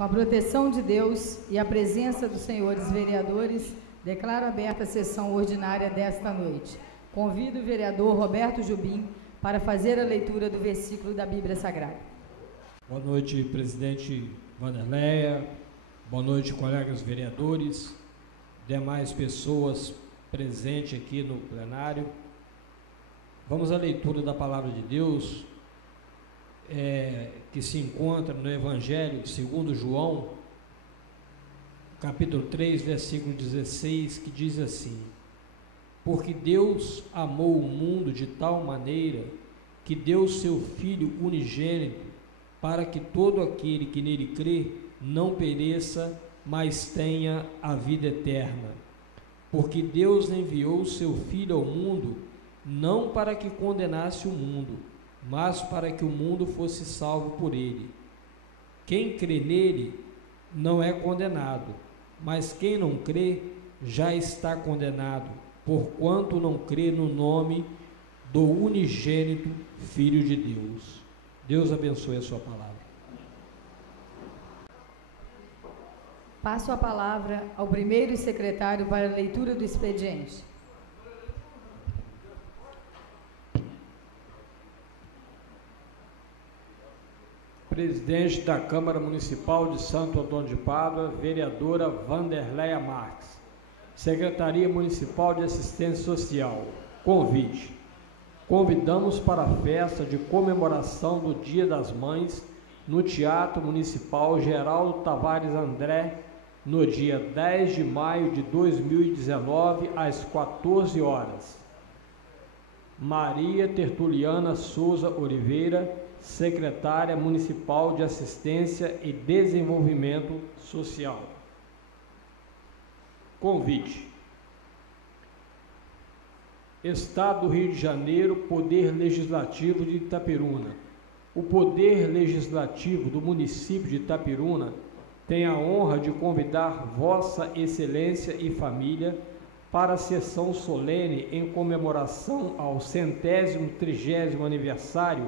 Com a proteção de Deus e a presença dos senhores vereadores, declaro aberta a sessão ordinária desta noite. Convido o vereador Roberto Jubim para fazer a leitura do versículo da Bíblia Sagrada. Boa noite, presidente Vanderleia. Boa noite, colegas vereadores, demais pessoas presentes aqui no plenário. Vamos à leitura da palavra de Deus, que se encontra no Evangelho segundo João, capítulo 3, versículo 16, que diz assim: porque Deus amou o mundo de tal maneira que deu seu Filho unigênito, para que todo aquele que nele crê não pereça, mas tenha a vida eterna. Porque Deus enviou seu Filho ao mundo, não para que condenasse o mundo, mas para que o mundo fosse salvo por ele. Quem crê nele não é condenado, mas quem não crê já está condenado, porquanto não crê no nome do unigênito Filho de Deus. Deus abençoe a sua palavra. Passo a palavra ao primeiro secretário para a leitura do expediente. Presidente da Câmara Municipal de Santo Antônio de Pádua, vereadora Vanderleia Marques. Secretaria Municipal de Assistência Social. Convite. Convidamos para a festa de comemoração do Dia das Mães no Teatro Municipal Geraldo Tavares André, no dia 10 de maio de 2019, às 14 horas. Maria Tertuliana Souza Oliveira, secretária municipal de Assistência e Desenvolvimento Social. Convite. Estado do Rio de Janeiro, Poder Legislativo de Itaperuna. O Poder Legislativo do município de Itaperuna tem a honra de convidar Vossa Excelência e família para a sessão solene em comemoração ao 130º aniversário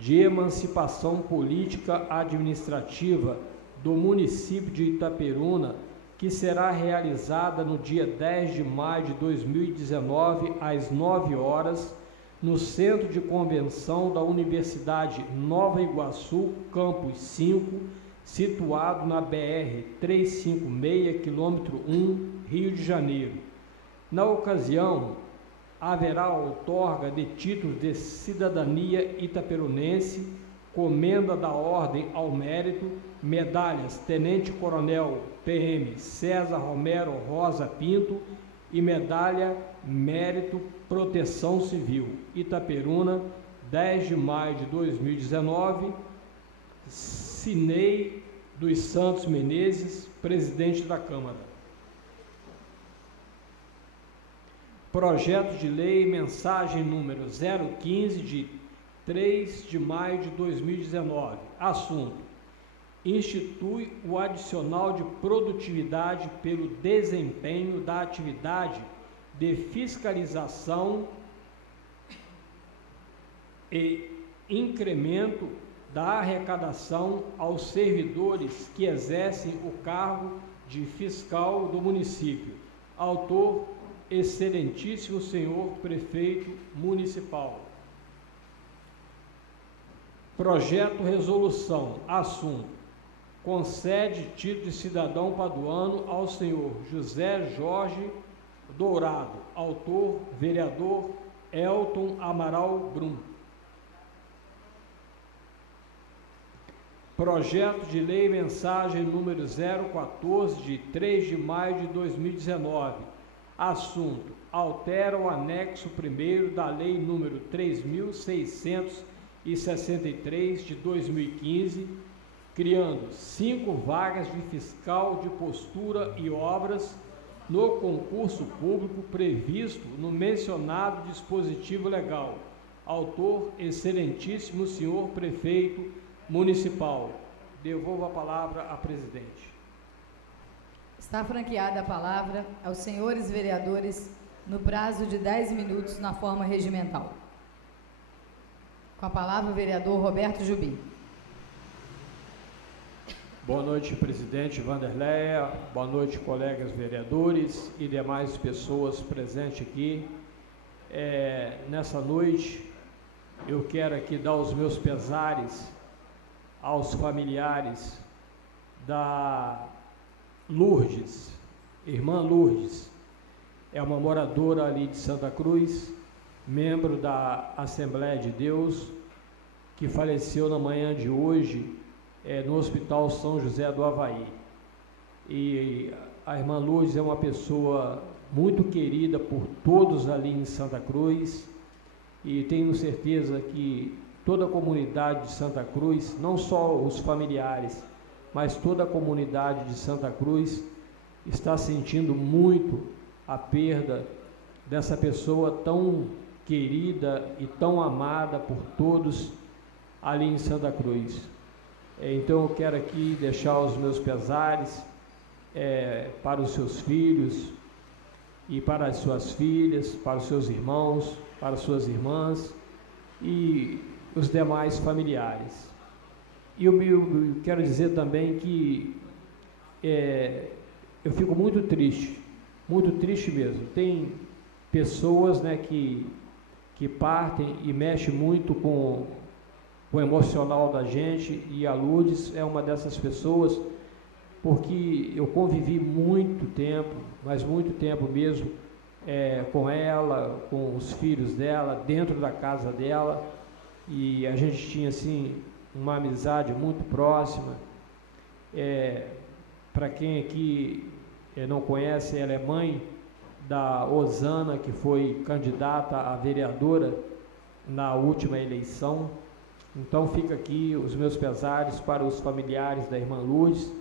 de emancipação política administrativa do município de Itaperuna, que será realizada no dia 10 de maio de 2019, às 9 horas, no Centro de Convenção da Universidade Nova Iguaçu, Campus 5, situado na BR 356, quilômetro 1, Rio de Janeiro. Na ocasião, haverá outorga de títulos de cidadania itaperunense, comenda da Ordem ao Mérito, medalhas Tenente Coronel PM César Romero Rosa Pinto e medalha Mérito Proteção Civil. Itaperuna, 10 de maio de 2019, Cinei dos Santos Menezes, presidente da Câmara. Projeto de Lei, mensagem número 015, de 3 de maio de 2019. Assunto: institui o adicional de produtividade pelo desempenho da atividade de fiscalização e incremento da arrecadação aos servidores que exercem o cargo de fiscal do município. Autor: Excelentíssimo Senhor Prefeito Municipal. Projeto Resolução. Assunto: concede título de cidadão paduano ao senhor José Jorge Dourado. Autor: vereador Elton Amaral Brum. Projeto de Lei, mensagem número 014, de 3 de maio de 2019. Assunto: altera o anexo 1º da Lei número 3.663 de 2015, criando 5 vagas de fiscal de postura e obras no concurso público previsto no mencionado dispositivo legal. Autor: Excelentíssimo Senhor Prefeito Municipal. Devolvo a palavra à presidente. Está franqueada a palavra aos senhores vereadores no prazo de 10 minutos na forma regimental. Com a palavra o vereador Roberto Jubim. Boa noite, presidente Vanderleia. Boa noite, colegas vereadores e demais pessoas presentes aqui. Nessa noite, eu quero aqui dar os meus pesares aos familiares da Lourdes, irmã Lourdes. É uma moradora ali de Santa Cruz, membro da Assembleia de Deus, que faleceu na manhã de hoje no Hospital São José do Havaí. E a irmã Lourdes é uma pessoa muito querida por todos ali em Santa Cruz, e tenho certeza que toda a comunidade de Santa Cruz, não só os familiares, mas toda a comunidade de Santa Cruz está sentindo muito a perda dessa pessoa tão querida e tão amada por todos ali em Santa Cruz. Então eu quero aqui deixar os meus pesares para os seus filhos e para as suas filhas, para os seus irmãos, para as suas irmãs e os demais familiares. E eu quero dizer também que eu fico muito triste mesmo. Tem pessoas, né, que partem e mexem muito com o emocional da gente, e a Lourdes é uma dessas pessoas, porque eu convivi muito tempo, mas muito tempo mesmo, com ela, com os filhos dela, dentro da casa dela, e a gente tinha assim uma amizade muito próxima. Para quem aqui não conhece, ela é mãe da Osana, que foi candidata a vereadora na última eleição. Então fica aqui os meus pesares para os familiares da irmã Lourdes,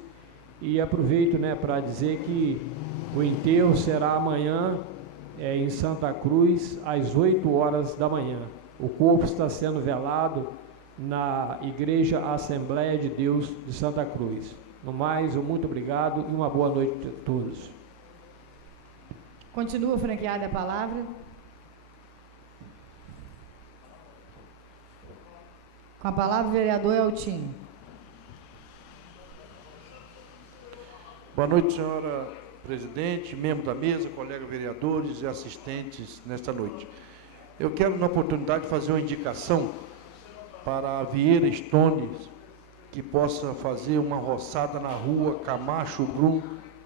e aproveito, né, para dizer que o enterro será amanhã em Santa Cruz, às 8 horas da manhã. O corpo está sendo velado na Igreja Assembleia de Deus de Santa Cruz. No mais, muito obrigado e uma boa noite a todos. Continua franqueada a palavra. Com a palavra, o vereador Eltinho. Boa noite, senhora presidente, membro da mesa, colegas vereadores e assistentes nesta noite. Eu quero, na oportunidade, fazer uma indicação para a Vieira Stones, que possa fazer uma roçada na rua Camacho Brum,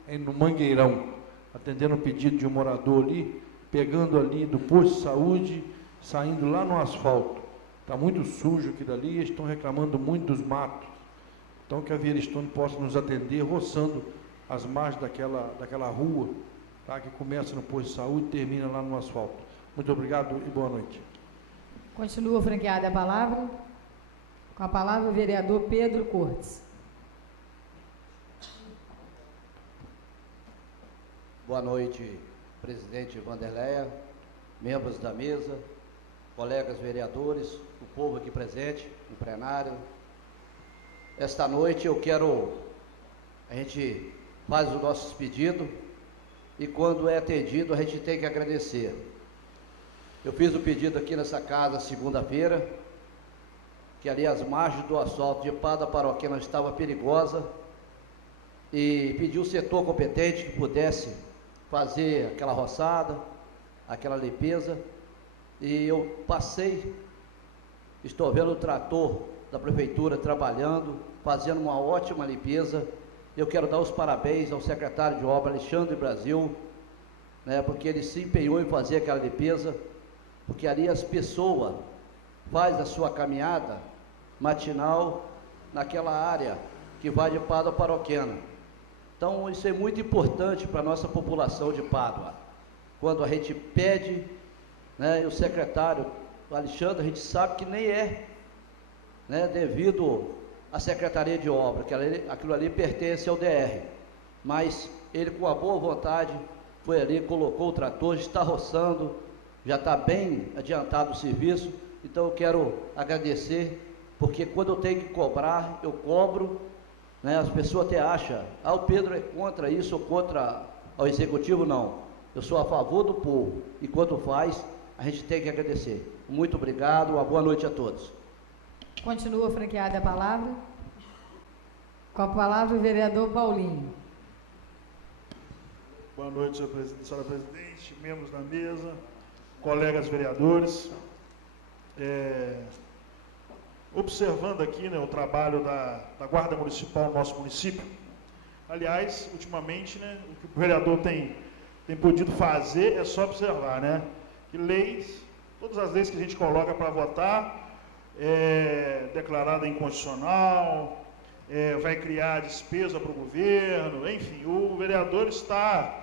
no Mangueirão, atendendo o pedido de um morador ali, pegando ali do posto de saúde, saindo lá no asfalto. Está muito sujo aquilo ali, eles estão reclamando muito dos matos. Então, que a Vieira Stone possa nos atender, roçando as margens daquela rua, tá, que começa no posto de saúde e termina lá no asfalto. Muito obrigado e boa noite. Continua franqueada a palavra. Com a palavra, o vereador Pedro Cortes. Boa noite, presidente Vanderleia, membros da mesa, colegas vereadores, o povo aqui presente, no plenário. Esta noite a gente faz os nossos pedidos e quando é atendido a gente tem que agradecer. Eu fiz o pedido aqui nessa casa segunda-feira, que ali as margens do asfalto de Padre da Paroquiana estava perigosa, e pedi ao setor competente que pudesse fazer aquela roçada, aquela limpeza, e eu estou vendo o trator da prefeitura trabalhando, fazendo uma ótima limpeza. Eu quero dar os parabéns ao secretário de obra Alexandre Brasil, né, porque ele se empenhou em fazer aquela limpeza, porque ali as pessoas fazem a sua caminhada matinal naquela área que vai de Pádua a Paroquiana. Então isso é muito importante para a nossa população de Pádua. Quando a gente pede, né, e o secretário o Alexandre, a gente sabe que nem né, devido à Secretaria de Obra, que aquilo ali pertence ao DR, mas ele, com a boa vontade, foi ali, colocou o trator, está roçando, já está bem adiantado o serviço. Então eu quero agradecer, porque quando eu tenho que cobrar, eu cobro, né? As pessoas até acham, o Pedro é contra isso ou contra o executivo. Não, eu sou a favor do povo, e quando faz, a gente tem que agradecer. Muito obrigado, uma boa noite a todos. Continua franqueada a palavra. Com a palavra o vereador Paulinho. Boa noite, senhora presidente, membros da mesa, colegas vereadores. Observando aqui, né, o trabalho da Guarda Municipal no nosso município, aliás, ultimamente, né, o que o vereador tem podido fazer é só observar, né, que leis, todas as leis que a gente coloca para votar, declarada inconstitucional, vai criar despesa para o governo, enfim, o vereador está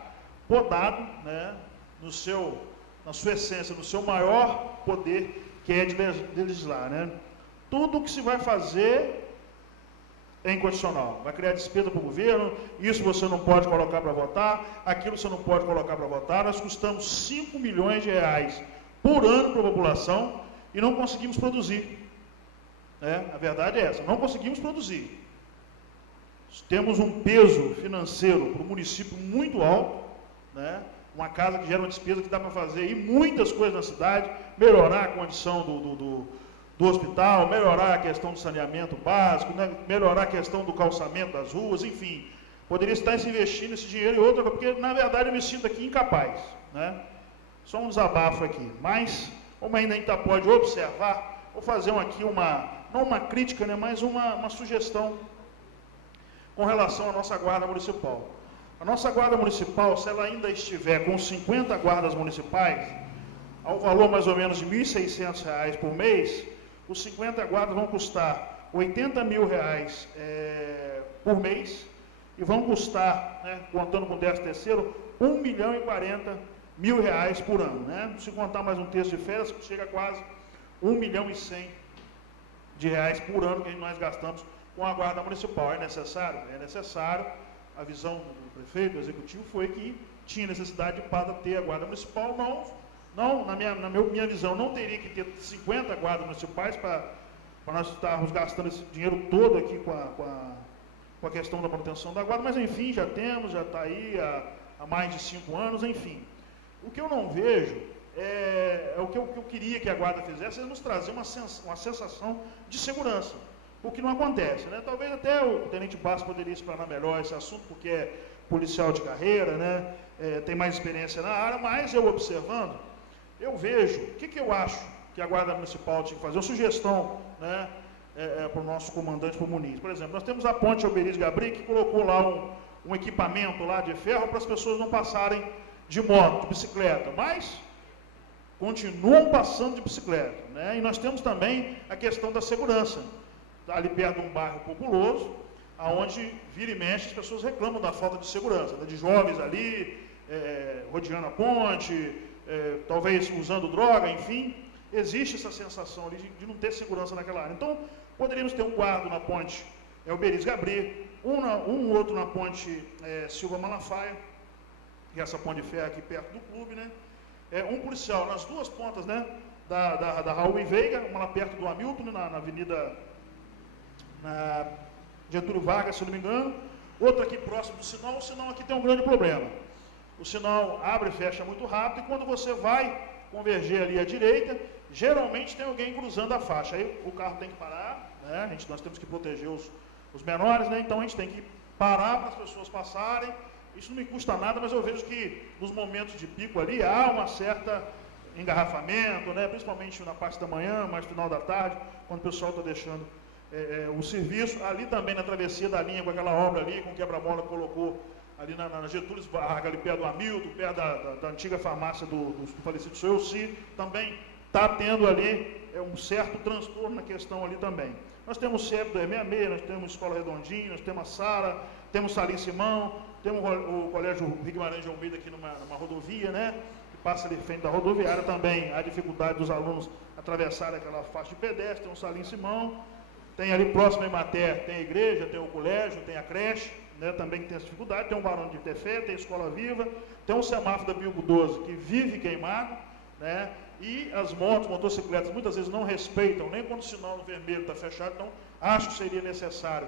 podado, né, na sua essência, no seu maior poder, que é de legislar, né. Tudo o que se vai fazer é inconstitucional. Vai criar despesa para o governo, isso você não pode colocar para votar, aquilo você não pode colocar para votar. Nós custamos 5 milhões de reais por ano para a população e não conseguimos produzir. A verdade é essa, não conseguimos produzir. Temos um peso financeiro para o município muito alto, né? Uma casa que gera uma despesa que dá para fazer aí muitas coisas na cidade, melhorar a condição do hospital, melhorar a questão do saneamento básico, né? Melhorar a questão do calçamento das ruas, enfim. Poderia estar se investindo esse dinheiro em outra coisa, porque na verdade eu me sinto aqui incapaz, né? Só um desabafo aqui, mas como ainda pode observar, vou fazer aqui não uma crítica, né, mas uma sugestão com relação à nossa Guarda Municipal. A nossa Guarda Municipal, se ela ainda estiver com 50 guardas municipais, ao valor mais ou menos de R$ 1.600 por mês, os 50 guardas vão custar R$ 80 mil por mês e vão custar, né, contando com o 13º, R$ 1.040.000 por ano. Né? Se contar mais um terço de férias, chega a quase R$ 1.100.000 por ano que nós gastamos com a Guarda Municipal. É necessário? É necessário. A visão do prefeito, do executivo, foi que tinha necessidade para ter a Guarda Municipal. Não, na minha visão, não teria que ter 50 guardas municipais para nós estarmos gastando esse dinheiro todo aqui com a questão da manutenção da guarda, mas enfim, já está aí há mais de 5 anos, enfim. O que eu não vejo é o que eu queria que a guarda fizesse, é nos trazer uma sensação de segurança, o que não acontece, né? Talvez até o tenente Bastos poderia explanar melhor esse assunto, porque é policial de carreira, né? Tem mais experiência na área, mas eu observando, eu vejo, o que eu acho que a Guarda Municipal tinha que fazer? Uma sugestão, né, para o nosso comandante, para o Muniz. Por exemplo, nós temos a ponte Alberiz Gabri, que colocou lá um equipamento lá de ferro para as pessoas não passarem de moto, de bicicleta, mas continuam passando de bicicleta, né? E nós temos também a questão da segurança, ali perto de um bairro populoso, aonde vira e mexe as pessoas reclamam da falta de segurança, né? De jovens ali, rodeando a ponte, talvez usando droga, enfim, existe essa sensação ali de não ter segurança naquela área. Então, poderíamos ter um guarda na ponte Alberiz Gabri, um outro na ponte Silva Malafaia, que é essa ponte de ferro aqui perto do clube, né? Um policial nas duas pontas, né, da Raul e Veiga, uma lá perto do Hamilton, na avenida Getúlio Vargas, se não me engano, outra aqui próximo do sinal. O sinal aqui tem um grande problema. O sinal abre e fecha muito rápido, e quando você vai converger ali à direita, geralmente tem alguém cruzando a faixa. Aí o carro tem que parar, né? Nós temos que proteger os menores, né? Então a gente tem que parar para as pessoas passarem. Isso não me custa nada, mas eu vejo que nos momentos de pico ali há uma certa engarrafamento, né? Principalmente na parte da manhã, mais no final da tarde, quando o pessoal está deixando o serviço. Ali também na travessia da linha, com aquela obra ali, com o quebra-mola que colocou ali na Getúlio Vargas, ali perto do Hamilton, perto da antiga farmácia do falecido Sr. Elci, também está tendo ali um certo transtorno na questão ali também. Nós temos o CEP do E66, nós temos Escola Redondinho, nós temos a Sara, temos Salim Simão, temos o Colégio Guimarães de Almeida aqui numa rodovia, né, que passa ali frente da rodoviária também. A dificuldade dos alunos atravessarem aquela faixa de pedestre, tem o Salim Simão, tem ali próximo a Imater, tem a igreja, tem o colégio, tem a creche, né, também tem essa dificuldade, tem o Barão de Tefé, tem a Escola Viva, tem o semáforo da Bilbo 12, que vive queimado, né, e as motos, motocicletas, muitas vezes não respeitam, nem quando o sinal no vermelho está fechado. Então, acho que seria necessário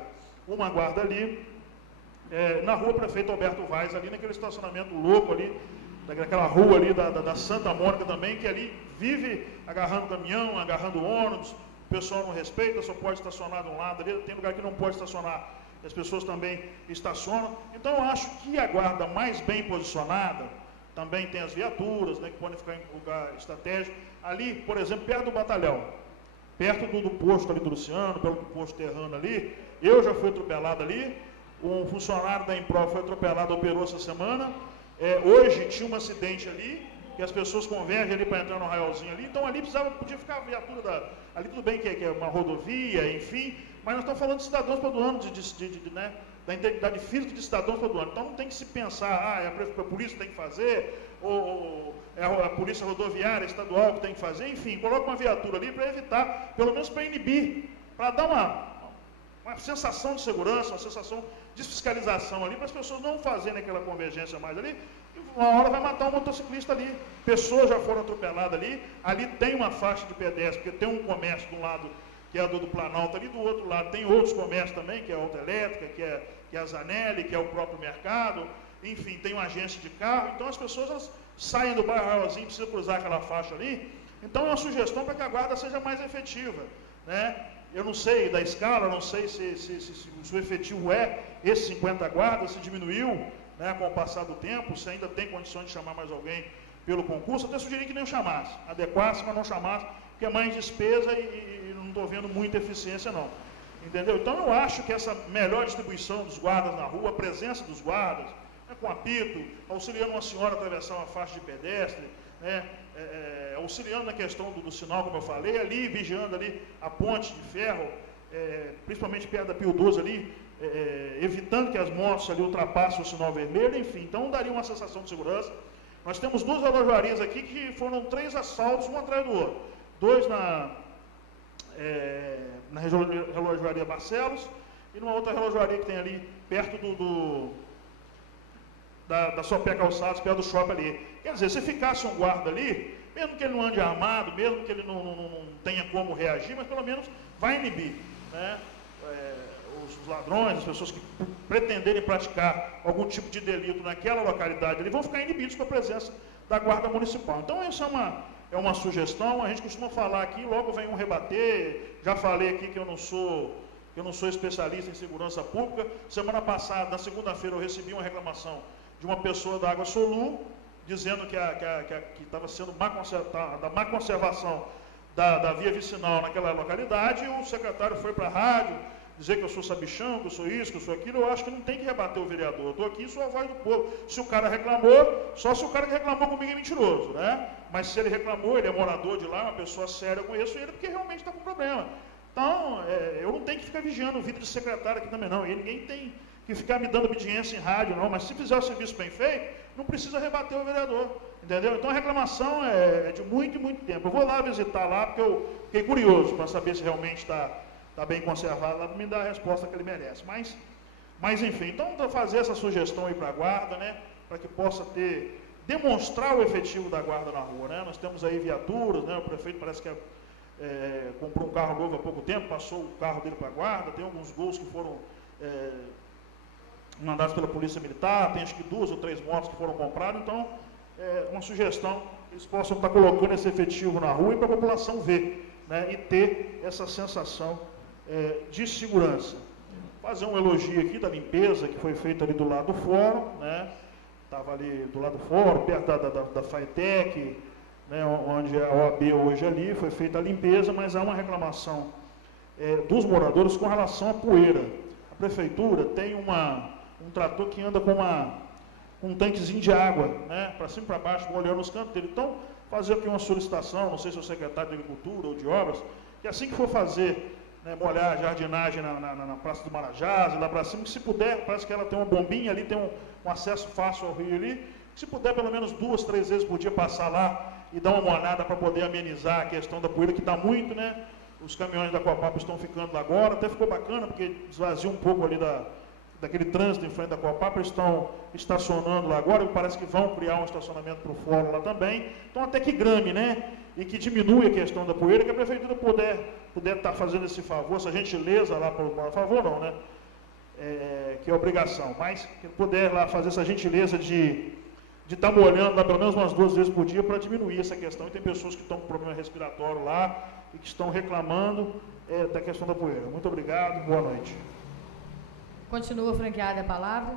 uma guarda ali, na rua Prefeito Alberto Vaz, ali naquele estacionamento louco ali, daquela rua ali da Santa Mônica também, que ali vive agarrando caminhão, agarrando ônibus, o pessoal não respeita, só pode estacionar de um lado ali, tem lugar que não pode estacionar as pessoas também estacionam. Então, eu acho que a guarda mais bem posicionada, também tem as viaturas, né, que podem ficar em lugar estratégico. Ali, por exemplo, perto do batalhão, perto do posto ali do Luciano, perto do posto Terrano ali, eu já fui atropelado ali, um funcionário da Impro foi atropelado, operou essa semana. Hoje tinha um acidente ali, que as pessoas convergem ali para entrar no raiolzinho ali, então ali podia ficar a viatura ali tudo bem que é uma rodovia, enfim, mas nós estamos falando de cidadãos paduanos, né, da integridade física de cidadãos paduanos. Então não tem que se pensar, a polícia tem que fazer, ou é a polícia rodoviária estadual que tem que fazer, enfim, coloca uma viatura ali para evitar, pelo menos para inibir, para dar uma sensação de segurança, uma sensação de fiscalização ali, para as pessoas não fazerem aquela convergência mais ali. Uma hora vai matar um motociclista ali. Pessoas já foram atropeladas ali tem uma faixa de pedestre, porque tem um comércio de um lado que é a do Planalto ali, do outro lado tem outros comércios também, que é a Autoelétrica, que é a Zanelli, que é o próprio mercado, enfim, tem uma agência de carro. Então as pessoas elas saem do bairro Raiolzinho, precisam cruzar aquela faixa ali. Então é uma sugestão para que a guarda seja mais efetiva, né? Eu não sei da escala, não sei se o efetivo esses 50 guardas, se diminuiu, né, com o passar do tempo, se ainda tem condições de chamar mais alguém pelo concurso. Até sugeri que nem chamasse, adequasse, mas não chamasse, porque é mais despesa e não estou vendo muita eficiência não. Entendeu? Então eu acho que essa melhor distribuição dos guardas na rua, a presença dos guardas, né, com apito, auxiliando uma senhora a atravessar uma faixa de pedestre, né, auxiliando na questão do sinal, como eu falei, ali, vigiando ali a ponte de ferro, principalmente perto da Pio 12 ali, evitando que as motos ali ultrapassem o sinal vermelho, enfim, então daria uma sensação de segurança. Nós temos duas relojoarias aqui que foram 3 assaltos, um atrás do outro. 2 na relojoaria Barcelos e numa outra relojoaria que tem ali perto da Sopé Calçados, perto do shopping ali. Quer dizer, se ficasse um guarda ali, mesmo que ele não ande armado, mesmo que ele não tenha como reagir, mas pelo menos vai inibir, né, os ladrões, as pessoas que pretenderem praticar algum tipo de delito naquela localidade, eles vão ficar inibidos com a presença da Guarda Municipal. Então, isso é uma sugestão, a gente costuma falar aqui, logo vem um rebater, já falei aqui que eu não sou especialista em segurança pública. Semana passada, na segunda-feira, eu recebi uma reclamação de uma pessoa da Água Solu, dizendo que estava sendo da má conservação da via vicinal naquela localidade, e o secretário foi para a rádio dizer que eu sou sabichão, que eu sou isso, que eu sou aquilo. Eu acho que não tem que rebater o vereador. Eu estou aqui, sou a voz do povo. Se o cara reclamou, só se o cara que reclamou comigo é mentiroso, né? Mas se ele reclamou, ele é morador de lá, uma pessoa séria, eu conheço ele porque realmente está com problema. Então, eu não tenho que ficar vigiando o vidro de secretário aqui também, não. E ninguém tem que ficar me dando obediência em rádio, não. Mas se fizer o serviço bem feito, não precisa rebater o vereador, entendeu? Então, a reclamação é de muito e muito tempo. Eu vou lá visitar lá, porque eu fiquei curioso para saber se realmente está bem conservado, lá para me dar a resposta que ele merece. Mas enfim, então, para fazer essa sugestão aí para a guarda, né, para que possa demonstrar o efetivo da guarda na rua, né? Nós temos aí viaturas, né? O prefeito parece que comprou um carro novo há pouco tempo, passou o carro dele para a guarda, tem alguns gols que foram mandados pela Polícia Militar, tem acho que 2 ou 3 motos que foram compradas. Então, uma sugestão, eles possam estar colocando esse efetivo na rua e para a população ver, né, e ter essa sensação de segurança. Fazer um elogio aqui da limpeza que foi feita ali do lado do fórum, né? Estava ali do lado do fórum, perto da FATEC, né, onde é a OAB hoje ali, foi feita a limpeza, mas há uma reclamação dos moradores com relação à poeira. A prefeitura tem um trator que anda com um tanquezinho de água, né, para cima e para baixo, molhando os cantos dele. Então, fazer aqui uma solicitação, não sei se é o secretário de Agricultura ou de Obras, que assim que for fazer, né, molhar a jardinagem na Praça do Marajás, lá para cima, que se puder, parece que ela tem uma bombinha ali, tem um acesso fácil ao rio ali, que se puder pelo menos 2, 3 vezes por dia passar lá e dar uma molhada para poder amenizar a questão da poeira, que dá muito, né? Os caminhões da Coapapa estão ficando lá agora, até ficou bacana, porque esvazia um pouco ali daquele trânsito em frente da Coapapa, estão estacionando lá agora, e parece que vão criar um estacionamento para o fórum lá também. Então, até que grame, né? E que diminui a questão da poeira, que a prefeitura puder estar fazendo esse favor, essa gentileza lá, por favor não, né? Que é obrigação, mas que puder lá fazer essa gentileza de estar molhando lá pelo menos umas 2 vezes por dia para diminuir essa questão. E tem pessoas que estão com problema respiratório lá e que estão reclamando da questão da poeira. Muito obrigado, boa noite. Continua franqueada a palavra.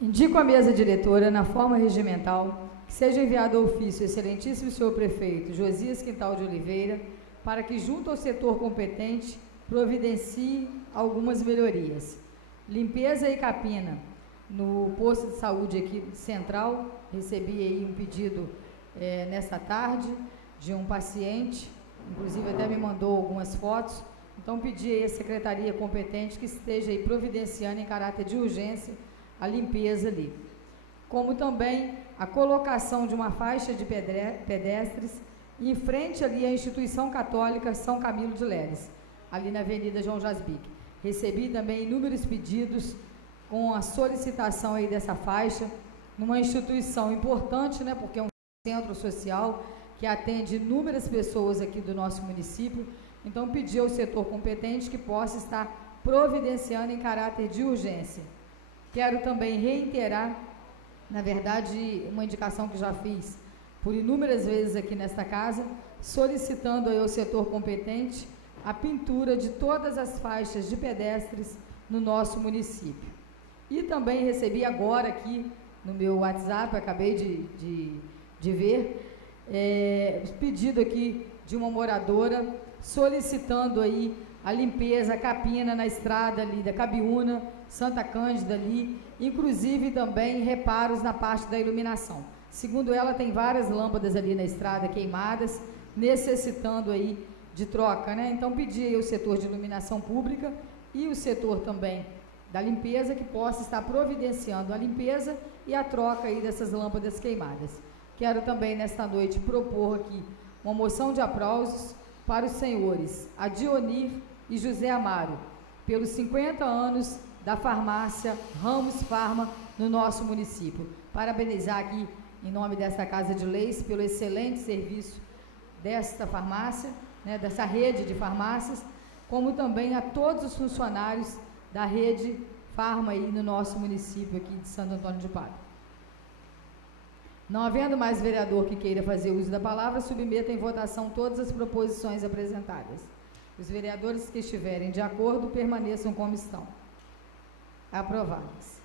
Indico à mesa diretora, na forma regimental, que seja enviado ao ofício excelentíssimo senhor prefeito Josias Quintal de Oliveira, para que, junto ao setor competente, providencie algumas melhorias. Limpeza e capina no posto de saúde aqui central. Recebi aí um pedido nesta tarde de um paciente, inclusive até me mandou algumas fotos. Então pedi aí à secretaria competente que esteja aí providenciando em caráter de urgência a limpeza ali. Como também a colocação de uma faixa de pedestres em frente ali à instituição católica São Camilo de Leles, ali na Avenida João Jasbic. Recebi também inúmeros pedidos com a solicitação aí dessa faixa, numa instituição importante, né, porque é um centro social que atende inúmeras pessoas aqui do nosso município. Então, pedi ao setor competente que possa estar providenciando em caráter de urgência. Quero também reiterar, na verdade, uma indicação que já fiz por inúmeras vezes aqui nesta casa, solicitando aí ao setor competente a pintura de todas as faixas de pedestres no nosso município. E também recebi agora aqui no meu WhatsApp, acabei de ver, pedido aqui de uma moradora solicitando aí a limpeza, a capina na estrada ali da Cabiúna, Santa Cândida ali, inclusive também reparos na parte da iluminação. Segundo ela, tem várias lâmpadas ali na estrada queimadas, necessitando aí de troca, né? Então pedi aí ao setor de iluminação pública e o setor também da limpeza que possa estar providenciando a limpeza e a troca aí dessas lâmpadas queimadas. Quero também nesta noite propor aqui uma moção de aplausos para os senhores Adionir e José Amaro, pelos 50 anos da farmácia Ramos Farma no nosso município. Parabenizar aqui, em nome desta Casa de Leis, pelo excelente serviço desta farmácia, né, dessa rede de farmácias, como também a todos os funcionários da rede Farma aí no nosso município aqui de Santo Antônio de Pádua. Não havendo mais vereador que queira fazer uso da palavra, submeto em votação todas as proposições apresentadas. Os vereadores que estiverem de acordo permaneçam como estão. Aprovadas.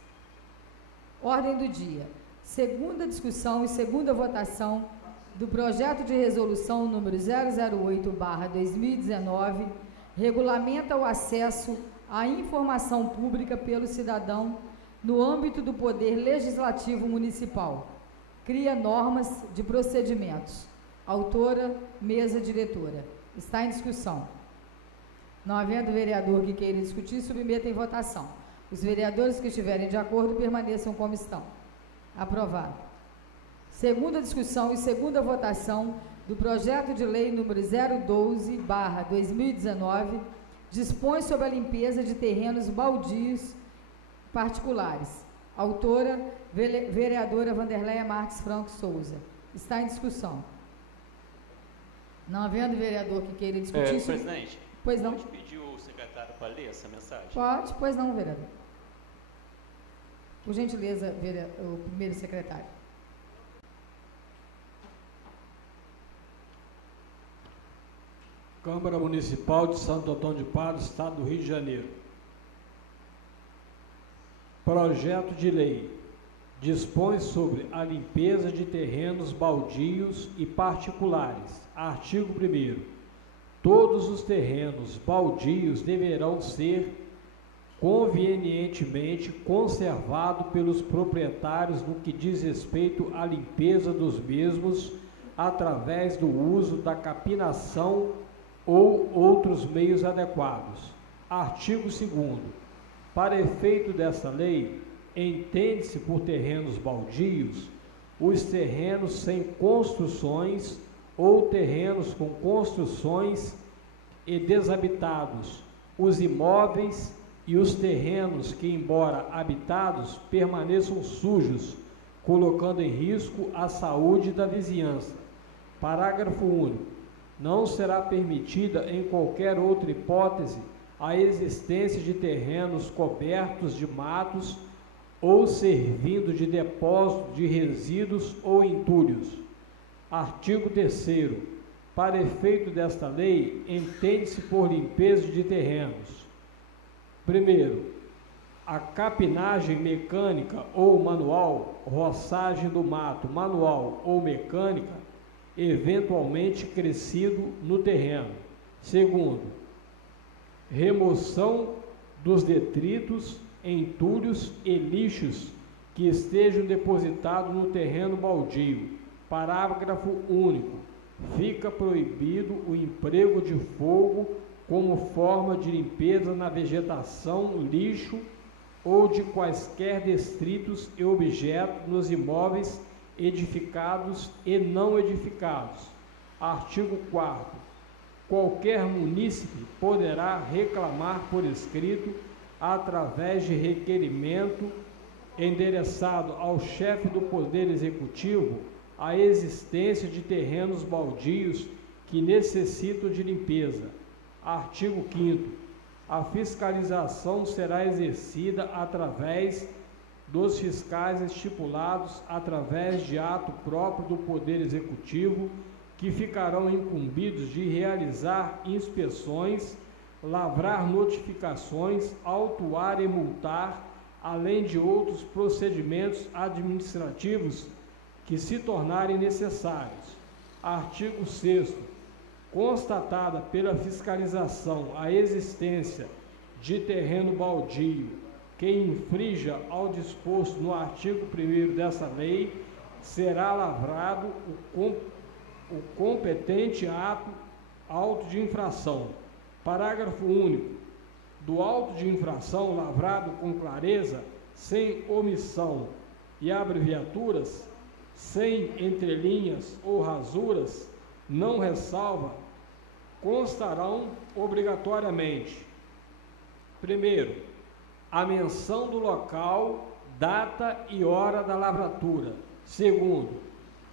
Ordem do dia. Segunda discussão e segunda votação do projeto de resolução número 008/2019, regulamenta o acesso à informação pública pelo cidadão no âmbito do Poder Legislativo Municipal. Cria normas de procedimentos. Autora, mesa diretora. Está em discussão. Não havendo vereador que queira discutir, submeta em votação. Os vereadores que estiverem de acordo permaneçam como estão. Aprovado. Segunda discussão e segunda votação do projeto de lei número 012/2019, dispõe sobre a limpeza de terrenos baldios particulares. Autora, vereadora Vanderleia Marques Franco Souza. Está em discussão. Não havendo vereador que queira discutir... Presidente, pois não. pode pedir o secretário para ler essa mensagem? Pode, pois não, vereador. Por gentileza, o primeiro secretário. Câmara Municipal de Santo Antônio de Pádua, Estado do Rio de Janeiro. Projeto de lei dispõe sobre a limpeza de terrenos baldios e particulares. Artigo 1º. Todos os terrenos baldios deverão ser convenientemente conservados pelos proprietários no que diz respeito à limpeza dos mesmos através do uso da capinação ou outros meios adequados. Artigo 2º. Para efeito desta lei, entende-se por terrenos baldios os terrenos sem construções ou terrenos com construções e desabitados, os imóveis e os terrenos que, embora habitados, permaneçam sujos, colocando em risco a saúde da vizinhança. Parágrafo único. Não será permitida, em qualquer outra hipótese, a existência de terrenos cobertos de matos ou servindo de depósito de resíduos ou entulhos. Artigo 3º. Para efeito desta lei, entende-se por limpeza de terrenos: primeiro, a capinagem mecânica ou manual, roçagem do mato manual ou mecânica, eventualmente crescido no terreno. Segundo, remoção dos detritos, entulhos e lixos que estejam depositados no terreno baldio. Parágrafo único. Fica proibido o emprego de fogo como forma de limpeza na vegetação, lixo ou de quaisquer detritos e objetos nos imóveis edificados e não edificados. Artigo 4º. Qualquer munícipe poderá reclamar por escrito, através de requerimento endereçado ao chefe do Poder Executivo, a existência de terrenos baldios que necessitam de limpeza. Artigo 5º. A fiscalização será exercida através dos fiscais estipulados através de ato próprio do Poder Executivo, que ficarão incumbidos de realizar inspeções, lavrar notificações, autuar e multar, além de outros procedimentos administrativos que se tornarem necessários. Artigo 6º. Constatada pela fiscalização a existência de terreno baldio que infrinja ao disposto no artigo 1º dessa lei, será lavrado o competente auto de infração. Parágrafo único. Do auto de infração lavrado com clareza, sem omissão e abreviaturas, sem entrelinhas ou rasuras, não ressalva, constarão obrigatoriamente: primeiro, a menção do local, data e hora da lavratura. Segundo,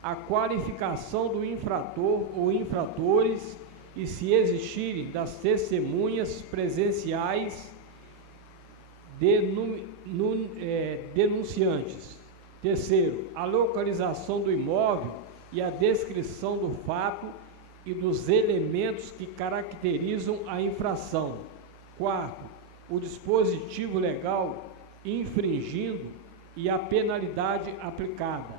a qualificação do infrator ou infratores e, se existirem, das testemunhas presenciais denunciantes. Terceiro, a localização do imóvel e a descrição do fato e dos elementos que caracterizam a infração. Quarto, o dispositivo legal infringindo e a penalidade aplicada.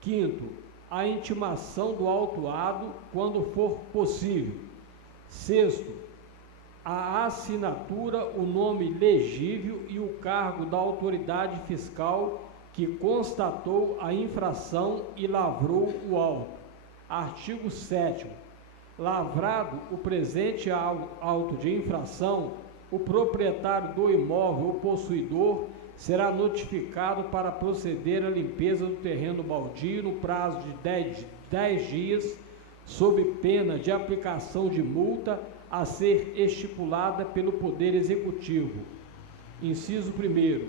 Quinto, a intimação do autuado quando for possível. Sexto, a assinatura, o nome legível e o cargo da autoridade fiscal que constatou a infração e lavrou o auto. Artigo 7º. Lavrado o presente auto de infração, o proprietário do imóvel ou possuidor será notificado para proceder à limpeza do terreno baldio no prazo de 10 dias, sob pena de aplicação de multa a ser estipulada pelo Poder Executivo. Inciso 1º.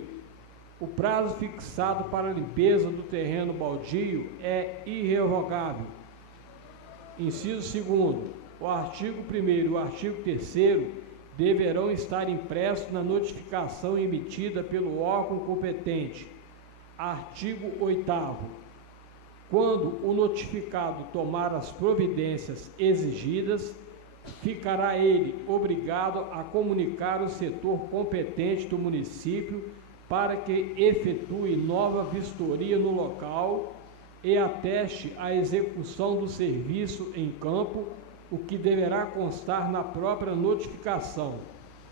O prazo fixado para a limpeza do terreno baldio é irrevogável. Inciso 2º. O artigo 1º e o artigo 3º deverão estar impressos na notificação emitida pelo órgão competente. Artigo 8º. Quando o notificado tomar as providências exigidas, ficará ele obrigado a comunicar ao setor competente do município para que efetue nova vistoria no local e ateste a execução do serviço em campo, o que deverá constar na própria notificação.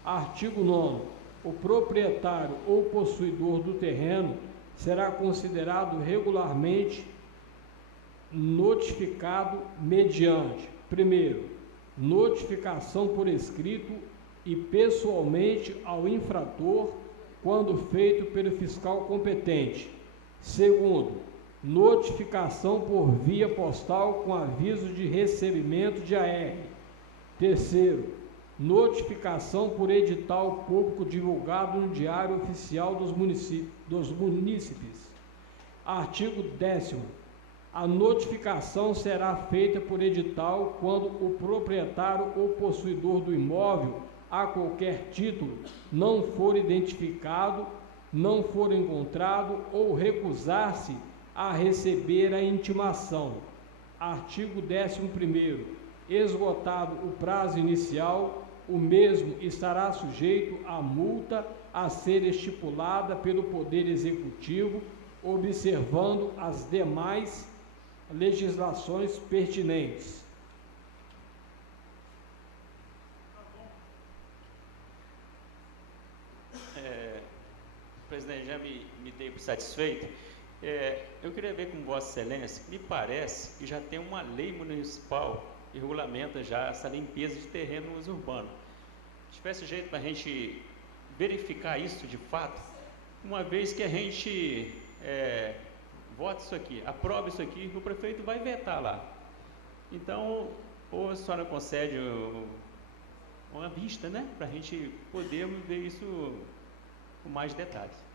Artigo 9º. O proprietário ou possuidor do terreno será considerado regularmente notificado mediante: primeiro, notificação por escrito e pessoalmente ao infrator, quando feito pelo fiscal competente. Segundo, notificação por via postal com aviso de recebimento de AR. Terceiro, notificação por edital público divulgado no Diário Oficial dos Munícipes. Artigo 10º. A notificação será feita por edital quando o proprietário ou possuidor do imóvel, a qualquer título, não for identificado, não for encontrado ou recusar-se a receber a intimação. Artigo 11º. esgotado o prazo inicial, o mesmo estará sujeito à multa a ser estipulada pelo Poder Executivo, observando as demais legislações pertinentes. Presidente, já me dei por satisfeito. Eu queria ver com Vossa Excelência, me parece que já tem uma lei municipal que regulamenta já essa limpeza de terrenos urbanos. Se tivesse jeito para a gente verificar isso de fato, uma vez que a gente vota isso aqui, aprova isso aqui, o prefeito vai vetar lá. Então, ou a senhora concede uma vista, né, para a gente poder ver isso com mais detalhes.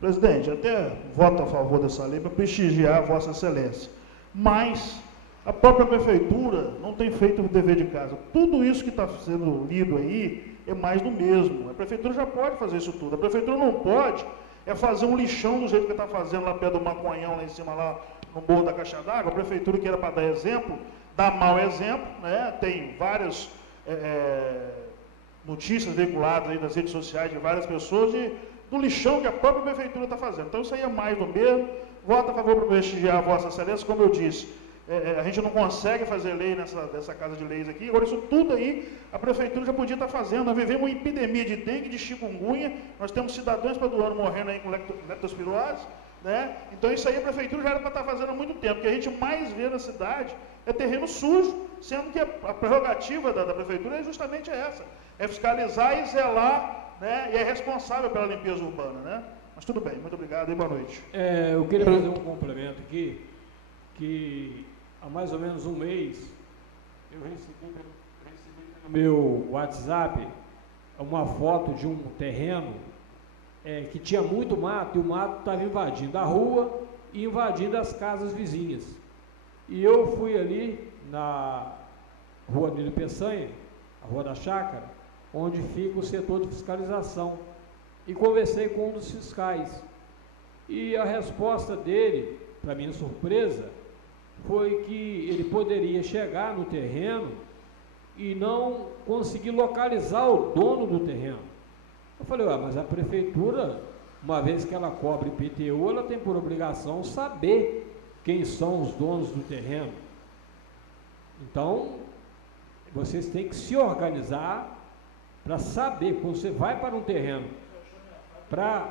Presidente, até voto a favor dessa lei para prestigiar a Vossa Excelência, mas a própria Prefeitura não tem feito o dever de casa. Tudo isso que está sendo lido aí é mais do mesmo. A Prefeitura já pode fazer isso tudo. A Prefeitura não pode fazer um lixão do jeito que está fazendo lá perto do Maconhão, lá em cima, lá no Morro da Caixa d'Água. A Prefeitura, que era para dar exemplo, dá mau exemplo, né? Tem várias notícias veiculadas aí nas redes sociais de várias pessoas do lixão que a própria Prefeitura está fazendo. Então, isso aí é mais do mesmo. Voto a favor para prestigiar a Vossa Excelência, como eu disse. A gente não consegue fazer lei nessa casa de leis aqui. Agora, isso tudo aí, a Prefeitura já podia estar fazendo. Nós vivemos uma epidemia de dengue, de chikungunya, nós temos cidadãos para do ano morrendo aí com leptospirose, né? Então, isso aí a Prefeitura já era para estar fazendo há muito tempo. O que a gente mais vê na cidade é terreno sujo, sendo que a prerrogativa da Prefeitura é justamente essa, é fiscalizar e zelar, né? E é responsável pela limpeza urbana, né? Mas tudo bem, muito obrigado e boa noite. Eu queria fazer um complemento aqui, que há mais ou menos um mês eu recebi no meu WhatsApp uma foto de um terreno que tinha muito mato, e o mato estava invadindo a rua e invadindo as casas vizinhas. E eu fui ali na Rua Nilo Peçanha, a Rua da Chácara, onde fica o setor de fiscalização, e conversei com um dos fiscais. E a resposta dele, para minha surpresa, foi que ele poderia chegar no terreno e não conseguir localizar o dono do terreno. Eu falei, mas a prefeitura, uma vez que ela cobra IPTU, ela tem por obrigação saber quem são os donos do terreno. Então, vocês têm que se organizar para saber, quando você vai para um terreno para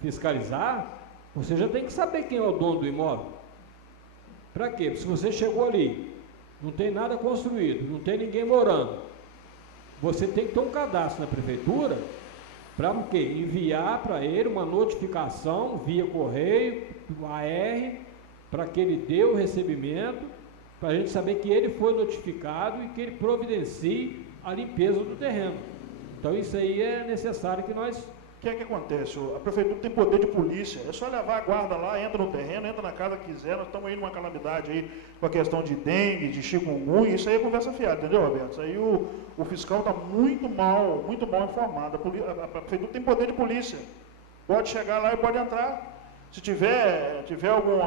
fiscalizar, você já tem que saber quem é o dono do imóvel. Para quê? Porque se você chegou ali, não tem nada construído, não tem ninguém morando, você tem que ter um cadastro na prefeitura para o quê? Enviar para ele uma notificação via correio, AR, para que ele dê o recebimento, para a gente saber que ele foi notificado e que ele providencie a limpeza do terreno. Então, isso aí é necessário que nós... O que é que acontece? A prefeitura tem poder de polícia, é só levar a guarda lá, entra no terreno, entra na casa que quiser. Nós estamos aí numa calamidade aí com a questão de dengue, de chikungunya, isso aí é conversa fiada, entendeu, Roberto? Isso aí o fiscal está muito mal informado. A prefeitura tem poder de polícia, pode chegar lá e pode entrar. Se tiver algum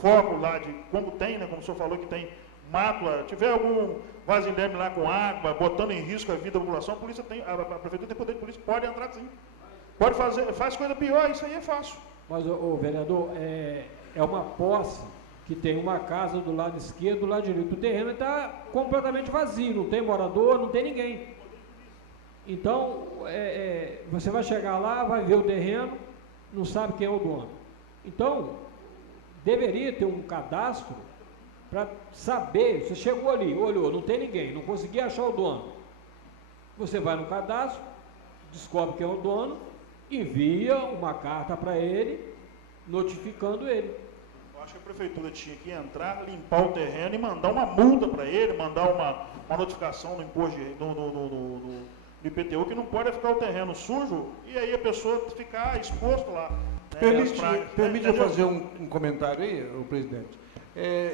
foco lá de como tem, né, como o senhor falou que tem mato, tiver algum vasilhame lá com água, botando em risco a vida da população, a prefeitura tem poder de polícia, pode entrar sim. Pode fazer, faz coisa pior, isso aí é fácil. Mas, vereador, é uma posse que tem uma casa do lado esquerdo e do lado direito. O terreno está completamente vazio, não tem morador, não tem ninguém. Então, você vai chegar lá, vai ver o terreno, não sabe quem é o dono. Então, deveria ter um cadastro para saber, você chegou ali, olhou, não tem ninguém, não conseguia achar o dono. Você vai no cadastro, descobre quem é o dono, envia uma carta para ele, notificando ele. Eu acho que a prefeitura tinha que entrar, limpar o terreno e mandar uma multa para ele, mandar uma notificação no imposto do IPTU, que não pode ficar o terreno sujo e aí a pessoa ficar exposto lá. Né, permite eu fazer um comentário aí, o presidente?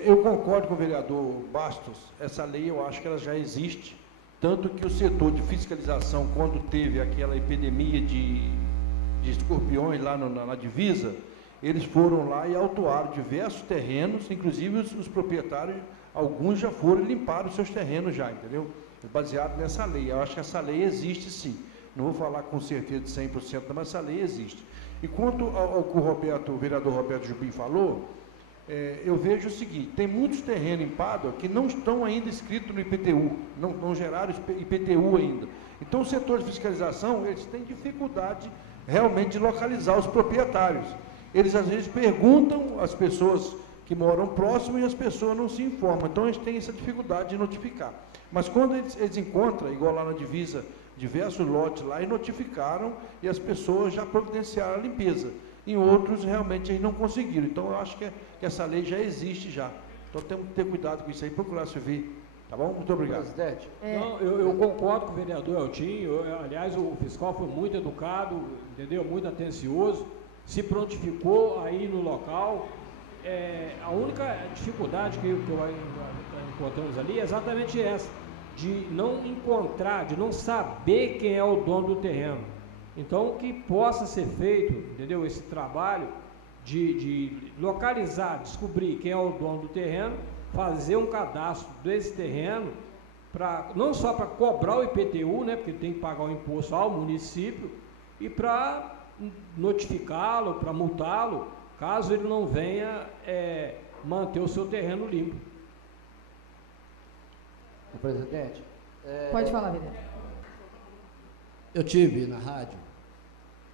Eu concordo com o vereador Bastos, essa lei eu acho que ela já existe, tanto que o setor de fiscalização, quando teve aquela epidemia de escorpiões lá na divisa, eles foram lá e autuaram diversos terrenos, inclusive os proprietários alguns já foram e limparam os seus terrenos já, entendeu? Baseado nessa lei. Eu acho que essa lei existe sim. Não vou falar com certeza de 100%, mas essa lei existe. E quanto ao que o vereador Roberto Jubim falou, eu vejo o seguinte, tem muitos terrenos em Pádua que não estão ainda inscritos no IPTU, não geraram IPTU ainda. Então, o setor de fiscalização, eles têm dificuldade realmente de localizar os proprietários. Eles, às vezes, perguntam às pessoas que moram próximo e as pessoas não se informam. Então, eles têm essa dificuldade de notificar. Mas, quando eles encontram, igual lá na divisa, diversos lotes lá, e notificaram, e as pessoas já providenciaram a limpeza. Em outros, realmente, eles não conseguiram. Então, eu acho que essa lei já existe já. Então, temos que ter cuidado com isso aí, procurar se ver. Tá bom? Muito obrigado. Presidente. Não, eu concordo com o vereador Eltinho. Aliás, o fiscal foi muito educado, entendeu? Muito atencioso, se prontificou aí no local. A única dificuldade que encontramos ali é exatamente essa, de não encontrar, de não saber quem é o dono do terreno. Então, que possa ser feito, entendeu? Esse trabalho de localizar, descobrir quem é o dono do terreno, fazer um cadastro desse terreno, não só para cobrar o IPTU, né, porque tem que pagar o imposto ao município, e para notificá-lo, para multá-lo, caso ele não venha manter o seu terreno limpo. O presidente. Pode falar, vereador. Eu tive na rádio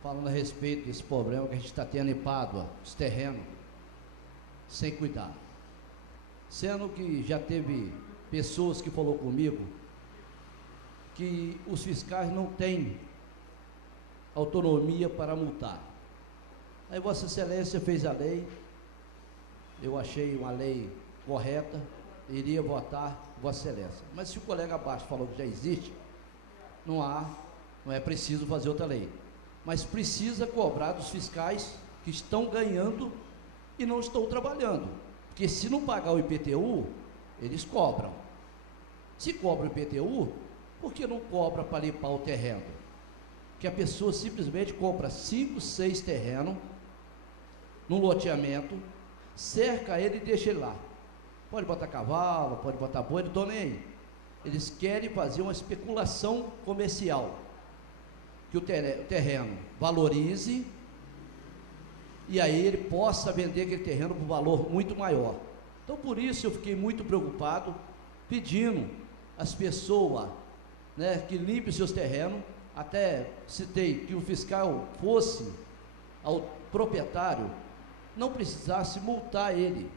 falando a respeito desse problema que a gente está tendo em Pádua, os terrenos, sem cuidado. Sendo que já teve pessoas que falou comigo que os fiscais não têm autonomia para multar. Aí Vossa Excelência fez a lei, eu achei uma lei correta, iria votar Vossa Excelência. Mas se o colega abaixo falou que já existe, não é preciso fazer outra lei. Mas precisa cobrar dos fiscais que estão ganhando e não estão trabalhando. Porque se não pagar o IPTU, eles cobram. Se cobra o IPTU, por que não cobra para limpar o terreno? Que a pessoa simplesmente compra 5, 6 terrenos num loteamento, cerca ele e deixa ele lá. Pode botar cavalo, pode botar boi, não estou nem aí. Eles querem fazer uma especulação comercial, que o terreno valorize e aí ele possa vender aquele terreno por valor muito maior. Então, por isso eu fiquei muito preocupado, pedindo às pessoas, né, que limpem seus terrenos. Até citei que o fiscal fosse ao proprietário, não precisasse multar ele,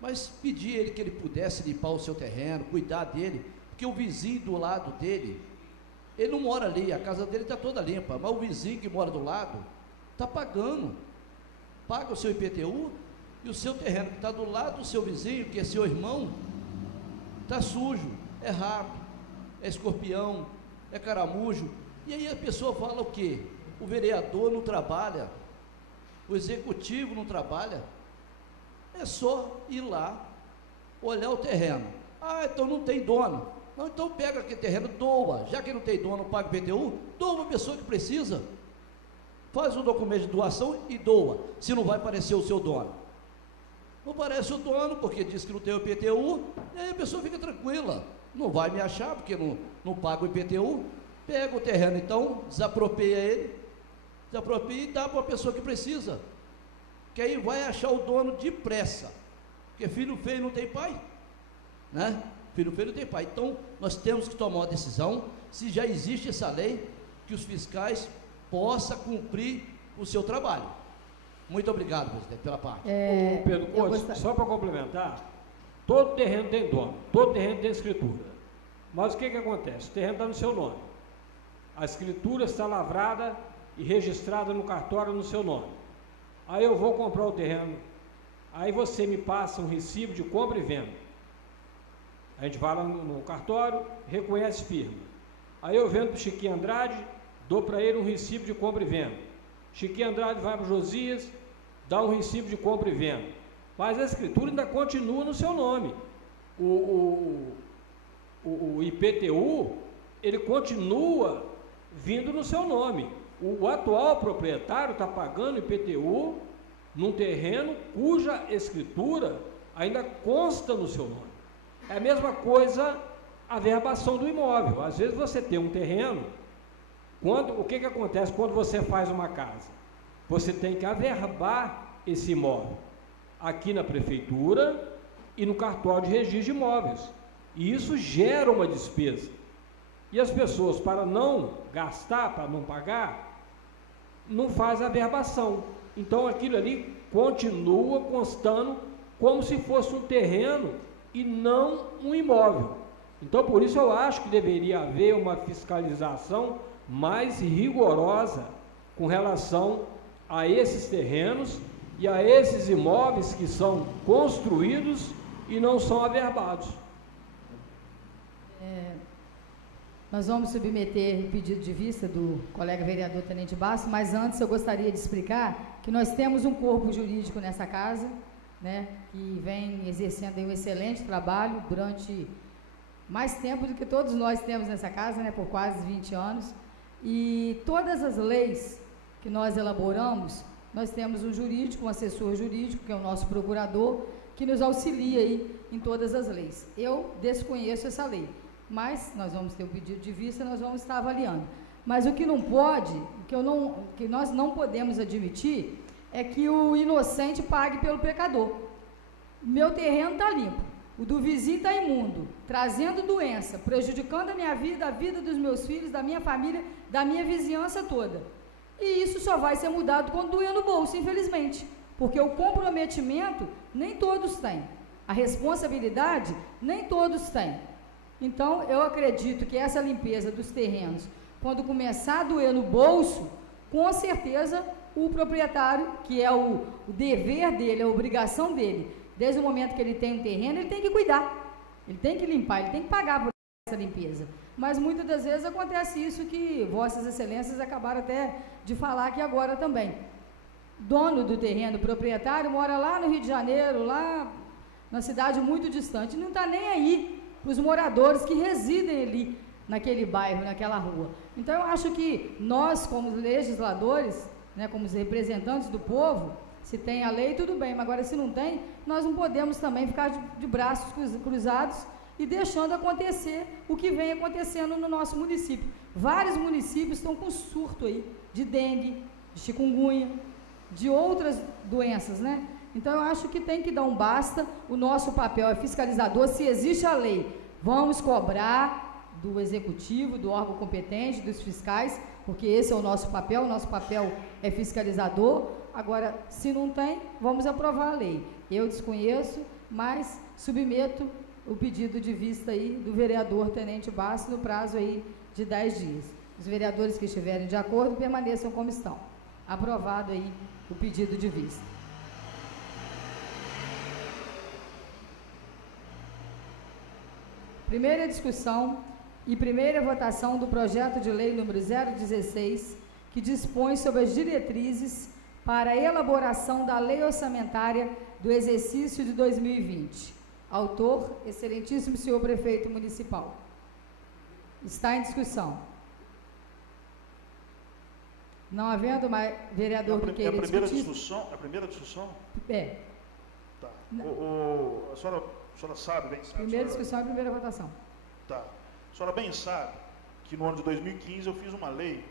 mas pedir ele que ele pudesse limpar o seu terreno, cuidar dele, porque o vizinho do lado dele, ele não mora ali, a casa dele está toda limpa, mas o vizinho que mora do lado está pagando, paga o seu IPTU, e o seu terreno que está do lado do seu vizinho, que é seu irmão, está sujo, é rato, é escorpião, é caramujo. E aí a pessoa fala o quê? O vereador não trabalha, o executivo não trabalha. É só ir lá, olhar o terreno. Ah, então não tem dono. Não, então pega aquele terreno, doa. Já que não tem dono, não paga IPTU, doa uma pessoa que precisa. Faz um documento de doação e doa, se não vai aparecer o seu dono. Não aparece o dono, porque diz que não tem o IPTU, e aí a pessoa fica tranquila. Não vai me achar, porque não paga o IPTU. Pega o terreno, então, desapropria ele, desapropria e dá para a pessoa que precisa. Que aí vai achar o dono depressa. Porque filho feio não tem pai, né? Filho feio não tem pai. Então, nós temos que tomar uma decisão, se já existe essa lei, que os fiscais possam cumprir o seu trabalho. Muito obrigado, presidente, pela parte. Ô, Pedro, só para complementar, todo terreno tem dono, todo terreno tem escritura. Mas o que acontece? O terreno está no seu nome. A escritura está lavrada e registrada no cartório no seu nome. Aí eu vou comprar o terreno, aí você me passa um recibo de compra e venda. A gente vai lá no cartório, reconhece firma. Aí eu vendo para o Chiquinho Andrade, dou para ele um recibo de compra e venda. Chiquinho Andrade vai para o Josias, dá um recibo de compra e venda. Mas a escritura ainda continua no seu nome. O IPTU, ele continua vindo no seu nome. O atual proprietário está pagando IPTU num terreno cuja escritura ainda consta no seu nome. É a mesma coisa a verbação do imóvel. Às vezes você tem um terreno, o que acontece quando você faz uma casa? Você tem que averbar esse imóvel aqui na prefeitura e no cartório de registro de imóveis. E isso gera uma despesa. E as pessoas, para não gastar, para não pagar, não faz a verbação. Então aquilo ali continua constando como se fosse um terreno e não um imóvel. Então por isso eu acho que deveria haver uma fiscalização mais rigorosa com relação a esses terrenos e a esses imóveis que são construídos e não são averbados. Nós vamos submeter o pedido de vista do colega vereador Tenente Basso, mas antes eu gostaria de explicar que nós temos um corpo jurídico nessa casa, né, que vem exercendo aí um excelente trabalho durante mais tempo do que todos nós temos nessa casa, né, por quase 20 anos, e todas as leis que nós elaboramos, nós temos um jurídico, um assessor jurídico, que é o nosso procurador, que nos auxilia aí em todas as leis. Eu desconheço essa lei, mas nós vamos ter um pedido de vista, nós vamos estar avaliando. Mas o que não pode, que nós não podemos admitir, é que o inocente pague pelo pecador. Meu terreno está limpo, o do vizinho está imundo, trazendo doença, prejudicando a minha vida, a vida dos meus filhos, da minha família, da minha vizinhança toda. E isso só vai ser mudado quando doer no bolso, infelizmente, porque o comprometimento nem todos têm, a responsabilidade nem todos têm. Então, eu acredito que essa limpeza dos terrenos, quando começar a doer no bolso, com certeza o proprietário, que é o dever dele, a obrigação dele, desde o momento que ele tem um terreno, ele tem que cuidar, ele tem que limpar, ele tem que pagar por essa limpeza. Mas muitas das vezes acontece isso que vossas excelências acabaram até de falar aqui agora também. Dono do terreno, proprietário, mora lá no Rio de Janeiro, lá na cidade muito distante, não está nem aí para os moradores que residem ali naquele bairro, naquela rua. Então eu acho que nós, como legisladores, né, como os representantes do povo, se tem a lei, tudo bem, mas agora se não tem, nós não podemos também ficar de braços cruzados e deixando acontecer o que vem acontecendo no nosso município. Vários municípios estão com surto aí, de dengue, de chikungunya, de outras doenças, né? Então eu acho que tem que dar um basta, o nosso papel é fiscalizador, se existe a lei, vamos cobrar do executivo, do órgão competente, dos fiscais, porque esse é o nosso papel é fiscalizador. Agora, se não tem, vamos aprovar a lei. Eu desconheço, mas submeto o pedido de vista aí do vereador Tenente Basso no prazo aí de 10 dias. Os vereadores que estiverem de acordo permaneçam como estão. Aprovado aí o pedido de vista. Primeira discussão e primeira votação do projeto de lei número 016, que dispõe sobre as diretrizes para a elaboração da lei orçamentária do exercício de 2020. Autor, excelentíssimo senhor prefeito municipal. Está em discussão. Não havendo mais vereador que queira discutir. A primeira discussão? É. Tá. A senhora sabe, bem sabe. Primeira discussão e primeira votação. Tá. A senhora bem sabe que no ano de 2015 eu fiz uma lei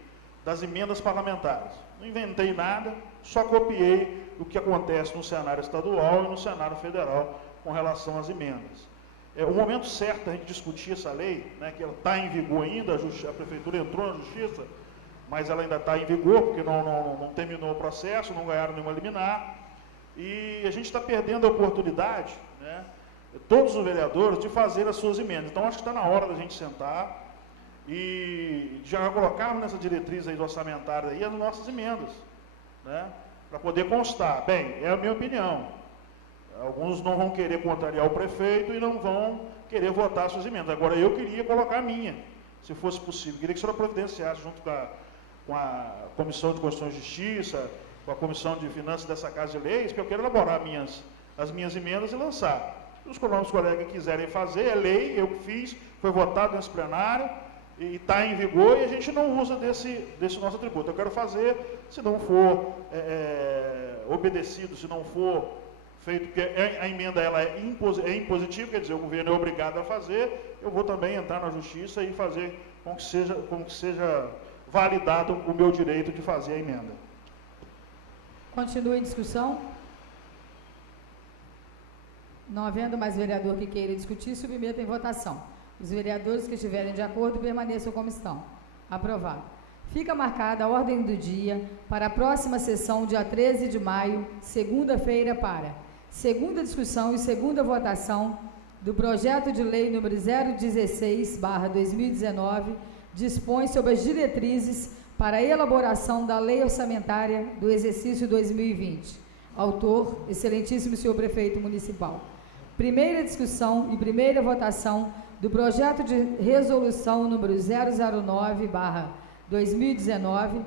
das emendas parlamentares. Não inventei nada, só copiei o que acontece no cenário estadual e no cenário federal com relação às emendas. O momento certo da gente discutir essa lei, né, que ela está em vigor ainda, a prefeitura entrou na justiça, mas ela ainda está em vigor, porque não terminou o processo, não ganharam nenhuma liminar, e a gente está perdendo a oportunidade, né, todos os vereadores, de fazer as suas emendas. Então, acho que está na hora da gente sentar e já colocarmos nessa diretriz aí orçamentária aí as nossas emendas, né, para poder constar. Bem, é a minha opinião. Alguns não vão querer contrariar o prefeito e não vão querer votar suas emendas. Agora, eu queria colocar a minha, se fosse possível. Queria que a senhora providenciasse, junto com a Comissão de Constituição e Justiça, com a Comissão de Finanças dessa Casa de Leis, que eu quero elaborar as minhas emendas e lançar. Os colegas quiserem fazer, é lei, eu fiz, foi votado nesse plenário, e está em vigor, e a gente não usa desse nosso atributo. Eu quero fazer, se não for obedecido, se não for feito, porque a emenda ela é impositiva, quer dizer, o governo é obrigado a fazer, eu vou também entrar na justiça e fazer com que seja validado o meu direito de fazer a emenda. Continua em discussão. Não havendo mais vereador que queira discutir, submeta em votação. Os vereadores que estiverem de acordo permaneçam como estão. Aprovado. Fica marcada a ordem do dia para a próxima sessão, dia 13 de maio, segunda-feira, para segunda discussão e segunda votação do projeto de lei número 016/2019, dispõe sobre as diretrizes para a elaboração da lei orçamentária do exercício 2020. Autor, excelentíssimo senhor prefeito municipal. Primeira discussão e primeira votação do projeto de resolução número 009/2019,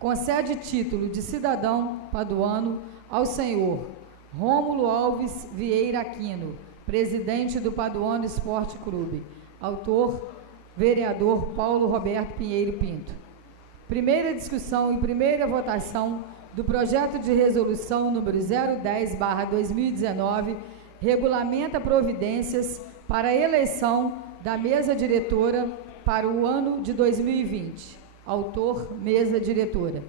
concede título de cidadão paduano ao senhor Rômulo Alves Vieira Aquino, presidente do Paduano Esporte Clube. Autor, vereador Paulo Roberto Pinheiro Pinto. Primeira discussão e primeira votação do projeto de resolução número 010/2019, regulamenta providências para a eleição da mesa diretora para o ano de 2020. Autor, mesa diretora.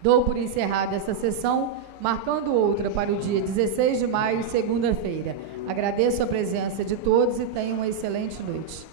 Dou por encerrada esta sessão, marcando outra para o dia 16 de maio, segunda-feira. Agradeço a presença de todos e tenham uma excelente noite.